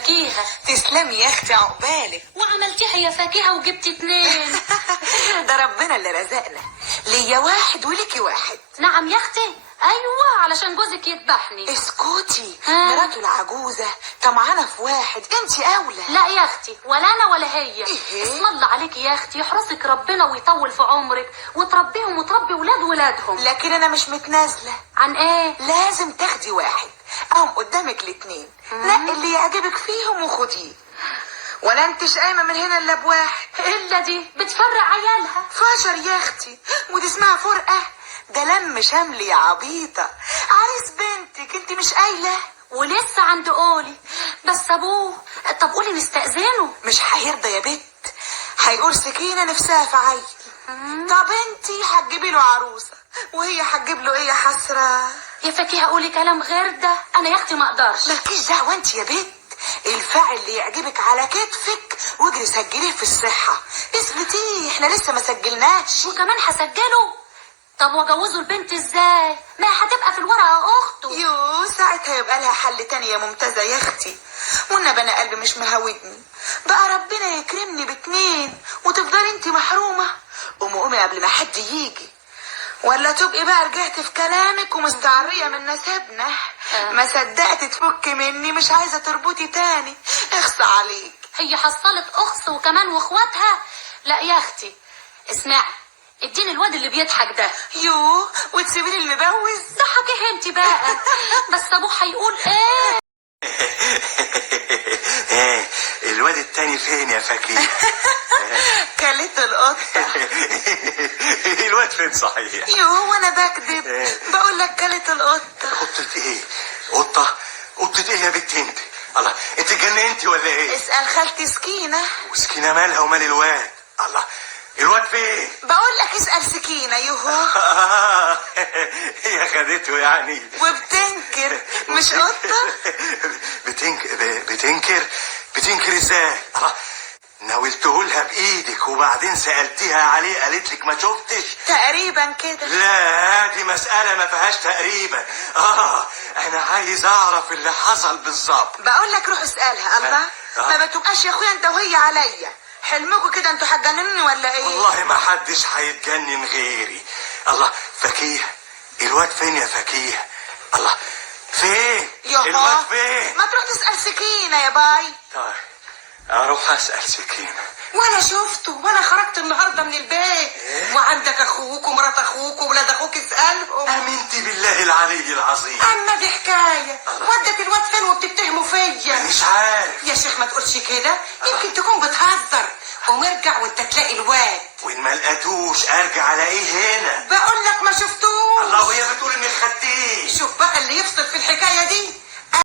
فكيهة. تسلمي يا اختي، عقبالك. وعملتيها يا فكيهة وجبتي 2. ده ربنا اللي رزقنا، ليا واحد وليكي واحد. نعم يا اختي، ايوه علشان جوزك يذبحني. اسكتي، مراته العجوزة طمعانة في واحد، انتي اولى. لا يا اختي، ولا انا ولا هي. إيه؟ اسم الله عليكي يا اختي، يحرسك ربنا ويطول في عمرك وتربيهم وتربي ولاد ولادهم. لكن انا مش متنازلة. عن ايه؟ لازم تاخدي واحد، اهم قدامك الاتنين، نقي اللي يعجبك فيهم وخديه. ولا انتش قايمة من هنا الا بواحد. الا دي بتفرق عيالها. فشر يا اختي، ودي اسمها فرقة؟ ده لم شمل يا عبيطة، عريس بنتك انت مش قايلة. ولسه عند قولي، بس ابوه. طب قولي نستأذنه. مش هيرضى يا بت، هيقول سكينة نفسها في عيل. طب انتي هتجيبي له عروسة وهي هتجيب له ايه يا حسرة؟ يا فكيهة قولي كلام غير ده، انا يا اختي ما اقدرش. مالكيش دعوة انت يا بت، الفاعل اللي يعجبك على كتفك واجري سجليه في الصحة. اثبتيه، احنا لسه ما سجلناش. وكمان هسجله؟ طب واجوزه البنت ازاي؟ ما هتبقى في الورقة اخته. يو، ساعتها يبقى لها حل تاني يا ممتازة يا اختي. والنبي انا قلبي مش مهودني بقى، ربنا يكرمني باتنين وتفضلي انت محرومة. قومي قبل ما حد يجي، ولا تبقي بقى رجعت في كلامك ومستعرية من نسبنا. ما صدقت تفكي مني، مش عايزة تربطي تاني. اخص عليك. هي حصلت اخص وكمان واخواتها؟ لا يا اختي اسمعي، اديني الواد اللي بيضحك ده. يو، وتسيبيني المبوز؟ ضحكي انت بقى. بس ابوه هيقول ايه؟ الواد التاني فين يا فكير؟ كلت القطة. الواد فين صحيح؟ يو، وانا بكذب؟ بقول لك كلت القطة. قطة ايه؟ قطة ايه يا بنت انت؟ الله، انت اتجننتي ولا ايه؟ اسأل خالتي سكينة. وسكينة مالها ومال الواد؟ الله، الواد فين؟ بقول لك اسأل سكينة. يهو. هي خدته يعني. وبتنكر مش قطة. بتنكر ازاي؟ الله، ناولته لها بايدك وبعدين سألتيها عليه قالت لك ما شفتش؟ تقريبا كده. لا، دي مسألة ما فيهاش تقريبا. انا عايز اعرف اللي حصل بالظبط. بقول لك روح اسألها. الله، ما بتبقاش يا اخويا انت وهي عليا. حلمكوا كده، انتوا هتجننوني ولا ايه؟ والله ما حدش هيتجنن غيري. الله، فكيه، الواد فين يا فكيه؟ الله، فين؟ الواد فين؟ ما تروح تسأل سكينة يا باي. طيب اروح اسأل سكينة. وانا شفته وانا خرجت النهارده من البيت. وعندك اخوك ومرات اخوك وولاد اخوك، اسألهم. امنتي بالله العلي العظيم. اما دي حكاية. ودت الواد فين وبتتهموا فيا؟ مش عارف يا شيخ ما تقولش كده، يمكن تكون بتهزر. قوم ارجع وانت تلاقي الواد. وان ما لقيتوش ارجع الاقيه هنا. بقول لك ما شفتوش. الله، وهي بتقول اني خدتيه. شوف بقى اللي يفصل في الحكاية دي.